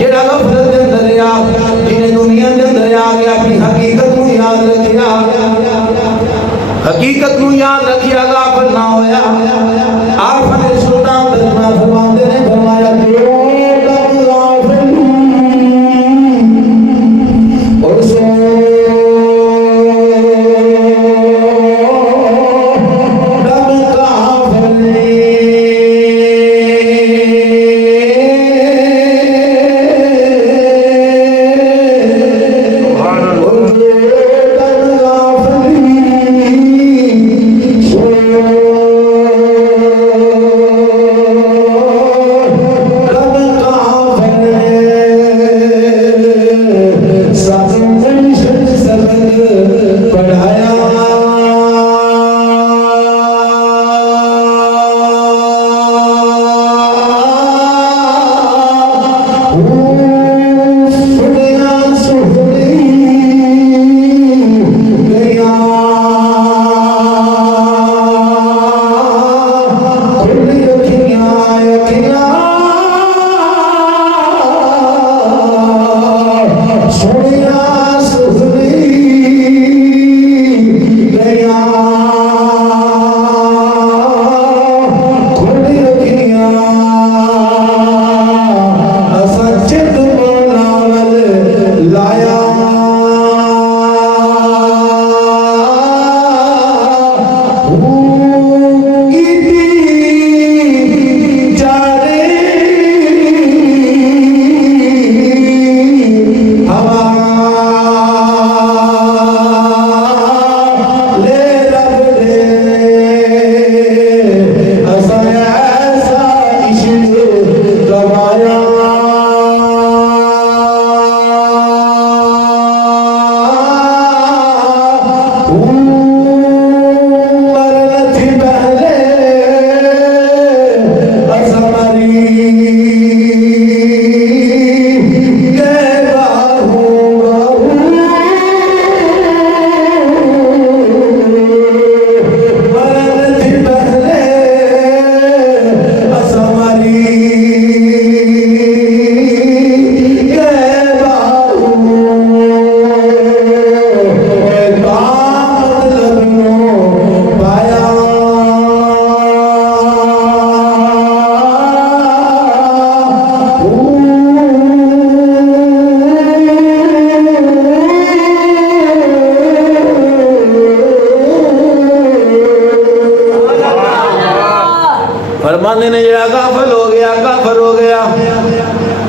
جڑا غفلت دے اندر آ جنہیں دنیا دے اندر آ کے اپنی حقیقت کو یاد رکھیا حقیقت کو یاد رکھیا غافل نہ ہویا آپ نے سلطان درما فرماندے نے فرمایا جو غافل اور سو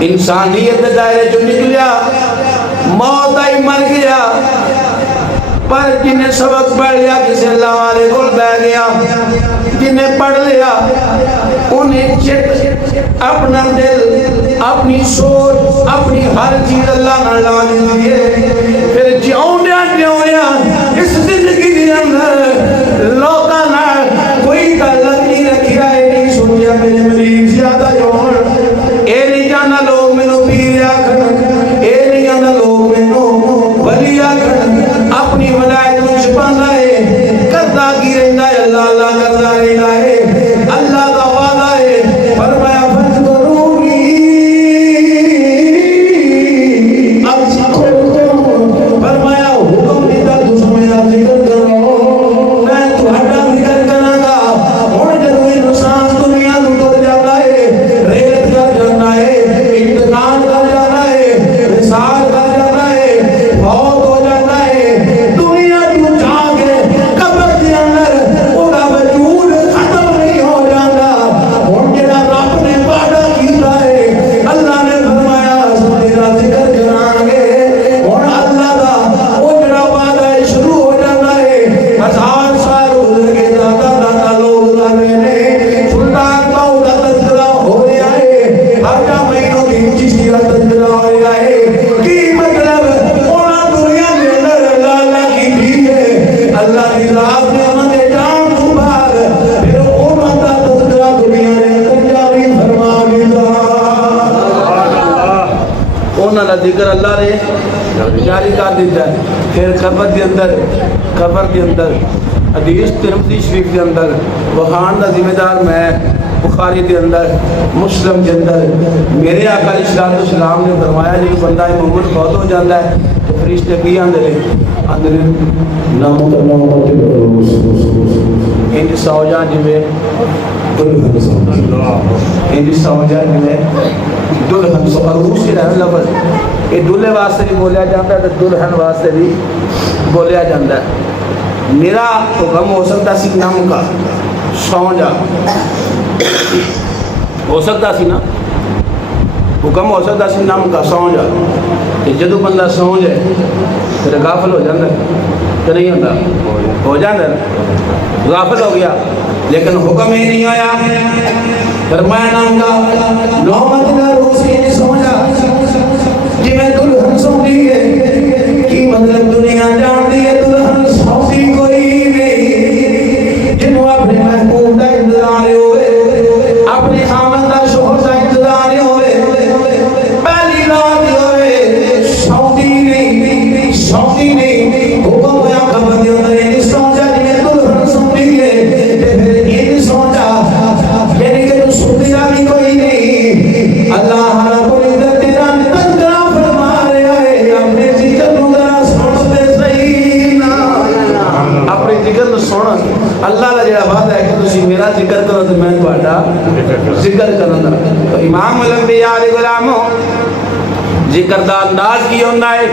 انسانیت دائرے جو نکلیا موت آئی مر گیا پر جنہیں سبق پڑھ لیا کسی اللہ والے کو بہ گیا جنہیں پڑھ لیا انہیں چٹ اپنا دل اپنی سوچ اپنی ہر چیز اللہ نہ لا دیئے پھر جیونیا اس زندگی کے اندر لوگا نہ کوئی تعلق نہیں رکھیا ہے نہیں سنیا میرے مریض زیادہ جوڑ اے نہیں جانا لوگ میں نو پیر آکھن اے نہیں جانا لوگ میں نو ولی آکھن اپنی ولایت میں چھپانا ہے کرتا کی رہنا ہے اللہ اللہ کرتا رہنا ہے اللہ کا وعدہ ہے فرمایا فذکرونی اب سکھو فرمایا حکم دیتا تجھ میرا ذکر کرو میں تہاڈا ذکر کراں گا ہن جدوں انسان دنیا نوں ٹر جاتا ہے ریت کر جانا ہے امتحان کر جانا ہے وصال کر جانا ہے فوت ہو جانا ہے دنیا تو جا کے قبر کے اندر اوندا وجود ختم نہیں ہو جاتا ہن جڑا رب نے وعدہ کیتا ہے اللہ نے فرمایا تیرا ذکر کراں گے ہن اللہ دا او جڑا وعدہ ہے شروع ہو جاتا ہے 1000 سال گزر کے دادا لوگ لانے نے سلطان باؤ دا تذکرہ ہو رہا ہے ہر کا مہینوں کی چیز کا تذکرہ ہو رہا ہے کی مطلب اونا دنیا کے اندر اللہ کی ٹھیک ہے اللہ کی ذات نے ہمیں جان تو بھاگ پھر اونا دا تذکرہ دنیا نے اندر جاری فرما دیتا اونا دا ذکر اللہ نے جاری کر دیتا ہے پھر قبر کے اندر حدیث ترمذی شریف کے اندر بخان دا ذمہ دار میں بخاری کے اندر مسلم کے اندر میرے آقا علیہ الصلوۃ والسلام نے فرمایا جب بندہ مومن فوت ہو جاتا ہے تو فرشتے کی آندے نام انج سو جا جویں انج سو جا جویں دلہن سو عروس ہے لفظ یہ دلہے واسطے بھی بولیا جاتا ہے تو دلہن واسطے بھی بولیا جاتا ہے میرا حکم ہو سکتا سی نام کا سو جا ہو سکتا سی نا حکم ہو سکتا سی نام کا سو جا کہ جدو بندہ سو جائے پھر غافل ہو جاتا ہے تو نہیں ہوتا ہو جاتا ہے غافل ہو گیا لیکن حکم ہی نہیں آیا فرمایا نام کا نومت کا روسی نے سو جا جی میں دلہن سو دیئے کی مطلب دنیا جان دیئے دلہن سو دی کوئی نہیں جنہوں اپنے محبوب دا انتظار ہوئے اپنی خامن دا شوہر دا انتظار ہوئے پہلی رات ہوئے سوتی نہیں حکم ہویا قبر دے اندر یہ سوچا جی دلہن سوتی ہے پھر یہ سوچا یعنی کہ تو سوتی بھی کوئی نہیں اللہ رب العزت تیرا تذکرہ فرما رہا ہے اپنے ذکر نو ذرا سن دے صحیح نا اپنے ذکر نو سن اللہ کا جڑا وعدہ ہے کہ تسی میرا ذکر کرو تو میں تہاڈا ذکر کروں گا تو امام الانبیاء علیہ غلامو ذکر دا انداز کی ہوندا ہے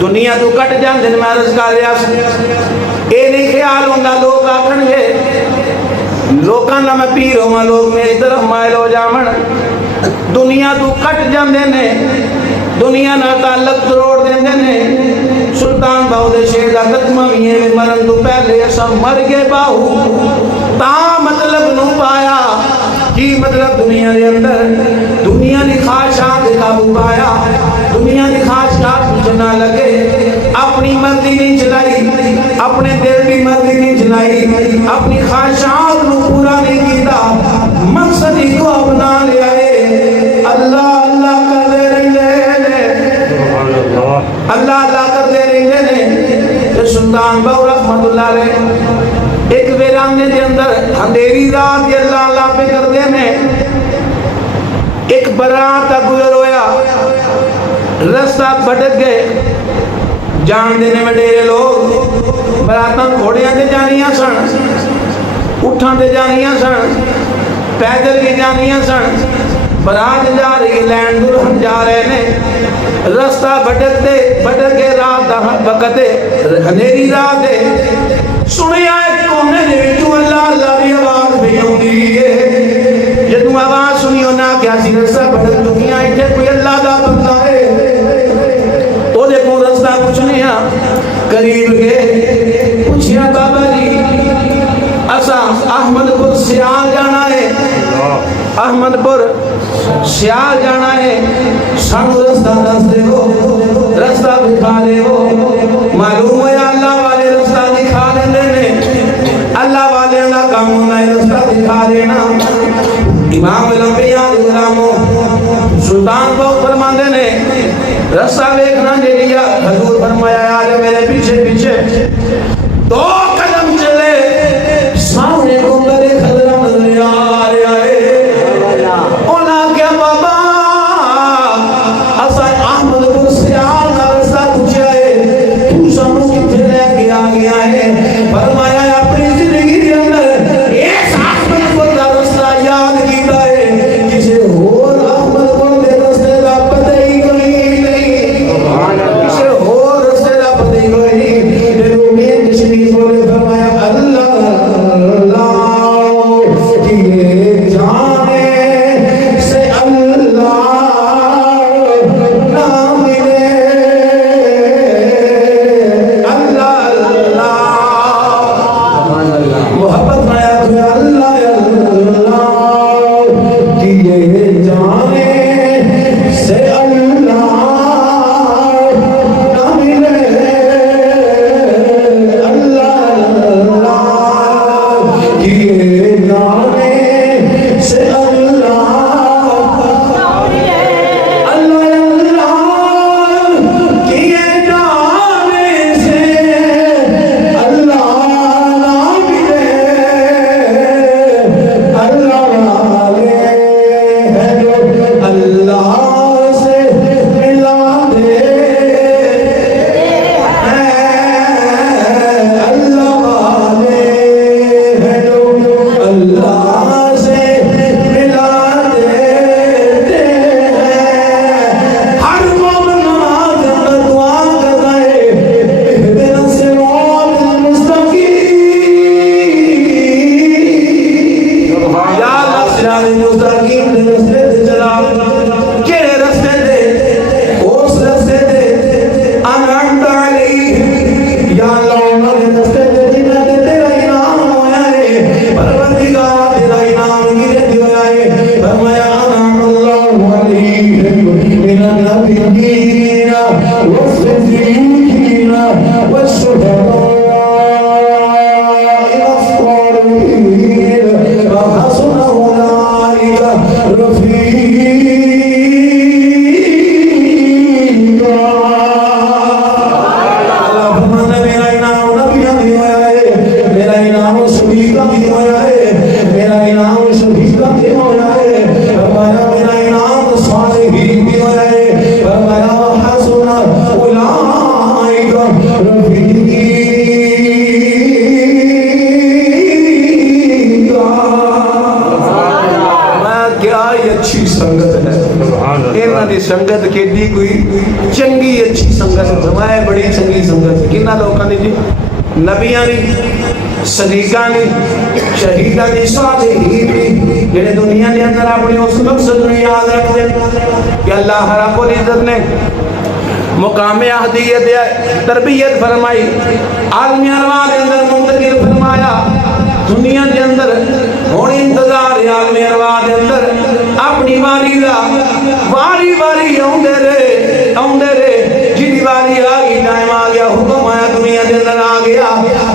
دنیا تو کٹ جاندے میں عرض کر رہا سی اے نہیں خیال ہوندا لوگ آکھن گے لوکاں دا میں پیر ہواں لوگ میری طرف مائل ہو جاون دنیا تو کٹ جاندے نے دنیا نال تعلق توڑ دیندے نے سلطان باہو دے شیر دا قدمہ بھی ہے مرن تو پہلے ایسا مر گئے باہو تا مطلب نو پایا کی مطلب دنیا دے اندر دنیا دی خواہشات دے قابو پایا دنیا دی خواہشات مجھے نہ لگے اپنی مرضی نہیں چلائی اپنے دل کی مرضی نہیں چلائی اپنی خواہشات نو پورا نہیں کیتا مقصد ہی کو اپنا لے آئے اللہ اللہ کر دے رہے اللہ اللہ کر دے رہے سلطان باہو رحمت اللہ علیہ ایک ویرانے دے اندر اندھیری رات یہ اللہ اللہ پہ کر دینے ایک برات گزر ہویا رستہ بھٹک گئے جان دینے میں ڈیرے لوگ براتاں گھوڑیاں دے جانیاں سن اٹھاں دے جانیاں سن پیدل بھی جانیاں سن برات جا رہی لینڈ دلہن جا رہے نے رستہ بھٹک کے رات دا وقت اندھیری رات ہے سنیا ایک کونے دے وچوں اللہ اللہ دی آواز بھی ہوندی ہے جدوں آواز سنیو نہ کیا سی رستہ بھٹک چکیاں ایتھے کوئی اللہ دا بندہ ہے او دے کو رستہ پوچھنے قریب گئے پوچھیا بابا جی اساں احمد پور سیال جانا ہے احمد پور سیال جانا ہے سانو رستہ دس دے ہو رستہ دکھا دے ہو معلوم ہے اللہ والے رستہ دکھا دے اللہ والے اللہ کام ہونا ہے رستہ دکھا دینا امام الانبیاء علیہ غلامو سلطان باہو فرماندے نے رستہ دیکھنا دے لیا حضور فرمایا آجا میرے پیچھے پیچھے دو قدم چلے سامنے کو میرے خضرہ نظر آ رہا ہے اونا کیا بابا اسا احمد پور سیال کا رستہ پوچھا ہے تو سانو کتنے لے کے آ گیا ہے فرمایا اپنی زندگی کے اندر اس احمد پور کا رستہ یاد کیتا ہے کسی اور احمد پور کے رستے کا پتہ ہی کوئی نہیں کسی اور رستے کا پتہ ہی کوئی نہیں میرے میں جشنی بولے النبيين والصديقين والشهداء والصالحين وحسن أولئك رفيقا. اللہ فرماتا ہے میرا انعام نبیوں بھی ہوا ہے، میرا انعام صدیقوں بھی ہوا ہے، میرا انعام شہیدوں بھی ہوا ہے، فرمایا میرا انعام صالحین بھی ہوا ہے، فرمایا حسن اولئک رفیقا. کیا اچھی سنگت ہے، انہاں دی سنگت کیڈی کوئی چنگی اچھی سنگت ہے، بڑی چنگی سنگت ہے. کنہ لوکاں دی جی؟ نبیاں دی، صدیقاں دی، شہیداں دی، صالحین دی، جڑے دنیا دے اندر اپنے اس مقصد نوں یاد رکھدے کہ اللہ رب العزت نے مقام احدیت تربیت فرمائی، عالم ارواح دے اندر منتقل فرمایا. دنیا دے اندر ہن انتظار ہے عالم ارواح دے اندر اپنی واری دا، واری واری اوندے رہے جی واری آ گئی، ٹائم آ گیا، حکم آیا، دنیا دے اندر آ گیا،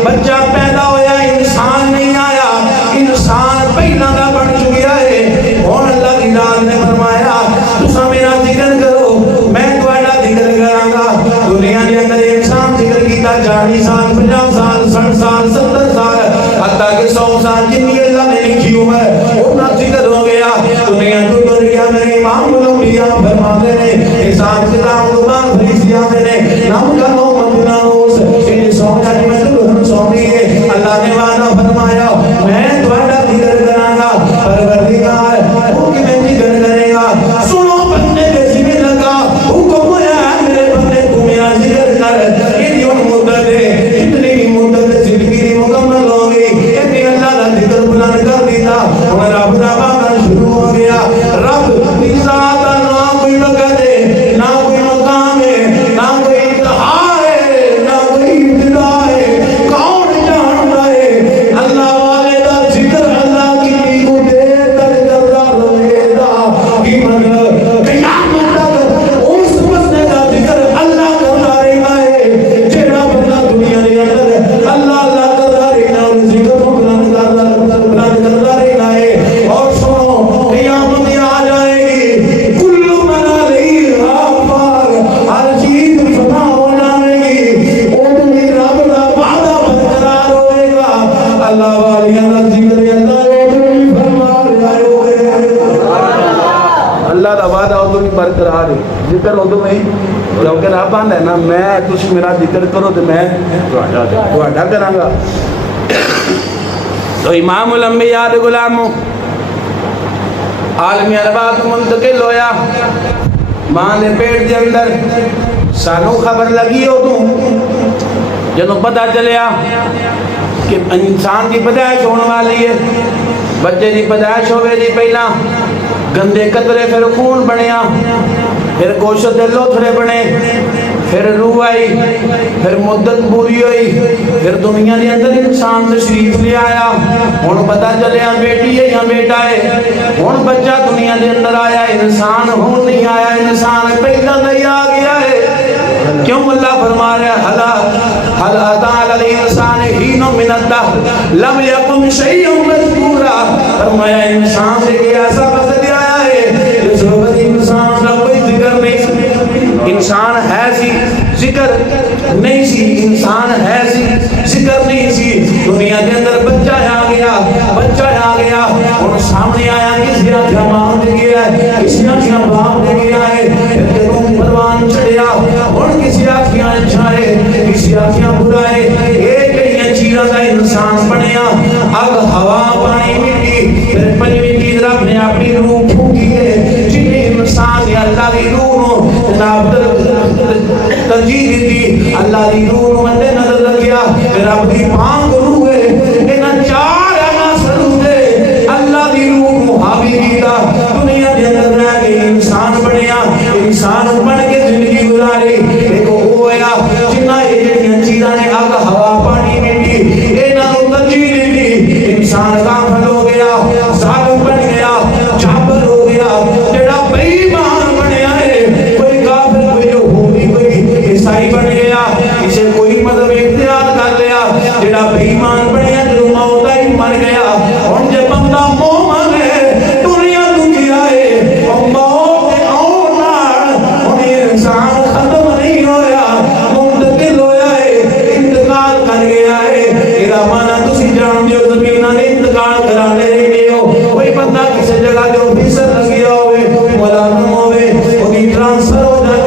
بچہ پیدا ہویا، انسان نہیں آیا، انسان پہلا دا بن چکیا ہے. ہن اللہ کی ذات نے فرمایا تساں میرا ذکر کرو، میں تہاڈا ذکر کراں گا. دنیا دے اندر انسان ذکر کیتا 40 سال 50 سال 60 سال 70 سال حتیٰ کہ 100 سال جتنی اللہ نے لکھی عمر اتنا ذکر ہو گیا. دنیا تو ڈر گیا. میرے امام الانبیاء فرماتے ہیں حساب کتاب قرآن فرشتے آتے ہیں نام کا نو مدینہ روز ان سونا جی میں تو سونی ہے. اللہ نے وعدہ فرمایا میں تہاڈا ذکر کراں گا. پروردگار وہ کہ میں ذکر کرے گا. سنو بندے کے ذمہ لگا حکم ہے میرے بندے تو میرا ذکر کر. یہ جو مدت ہے اتنی مدت زندگی مکمل ہو گئی، اتنی اللہ کا ذکر بلند کر دیتا. اور رب دا وعدہ شروع ہو گیا. رب کی ذات نہ کوئی وقت ہے، نہ کوئی مقام ہے، نہ کوئی انتہا ہے، نہ کوئی ابتدا ہے. کون جانتا ہے اللہ والے دا ذکر اللہ کی کو دیر تک کرتا رہے گا. قیامت تک اس بندے دا ذکر اللہ کرتا رہنا ہے. جیڑا بندہ دنیا دے اندر اللہ اللہ کرتا رہنا اور ذکر کو بلند کرتا رہنا ہے. اور سنو قیامت آ جائے گی، کل من علیہا فان، ہر چیز فنا ہو جائے گی. ادھر بھی رب دا وعدہ برقرار ہوئے گا. اللہ والیاں دا ذکر اللہ ادھر بھی فرما رہا ہوئے گا. اللہ دا وعدہ ادھر بھی برقرار ہے، ذکر ادھر نہیں. کیونکہ رب آندا ہے نا میں تسی میرا ذکر کرو تو میں تہاڈا کراں گا. تو امام الانبیاء دے غلاموں عالم ارواح تو منتقل ہویا ماں دے پیٹ دے اندر. سانو خبر لگی ادوں جدوں پتہ چلیا کہ انسان کی پیدائش ہونے والی ہے. بچے کی پیدائش ہوئے جی پہلا گندے قطرے، پھر خون بنیا، پھر گوشت دے لوتھڑے بنے، پھر روح آئی، پھر مدت پوری ہوئی، پھر دنیا کے اندر انسان تشریف لے آیا. ہن پتہ چلیا بیٹی ہے یا بیٹا ہے. ہن بچہ دنیا کے اندر آیا، انسان ہون نہیں آیا، انسان پہلا نہیں آ گیا ہے. کیوں اللہ فرما رہا ہے حل اتی علی الانسان حین من الدہر لم یکن شیئا مذکورا. فرمایا انسان سے ایسا وقت آیا ہے جس وقت انسان کا کوئی ذکر نہیں. انسان ہے سی ذکر نہیں سی، انسان ہے سی ذکر نہیں سی. دنیا کے اندر بچہ آ گیا، بچہ آ گیا. اور سامنے آیا کسی آنکھا ماں دے گیا ہے، کسی آنکھا باپ دے گیا ہے. پھر پروان چڑھیا اور کسی آنکھیاں اچھا ہے، کسی آنکھیاں برا ہے. ایک کئی چیزاں کا انسان بنیا. اب ہوا پانی مٹی، پھر پنجویں چیز رب نے اپنی روح پھونکی ہے. جن انسان نے اللہ کی روح جناب ترجیح دی، اللہ کی روح مد نظر رکھیا. رب کی پانگ روح ہے، انہاں چار عناصر دے اللہ کی روح کو حاوی کیتا. دنیا کے اندر رہ کے انسان بنیا، انسان بن کے زندگی گزاری. ایک وہ ہویا جنہاں یہ جڑیاں چیزاں نے اگ ہوا پانی مٹی انہاں نوں ترجیح دی. انسان کافر ہو گیا، ظالم بن گیا، جابر ہو گیا. جڑا بے ایمان بنیا ہے کوئی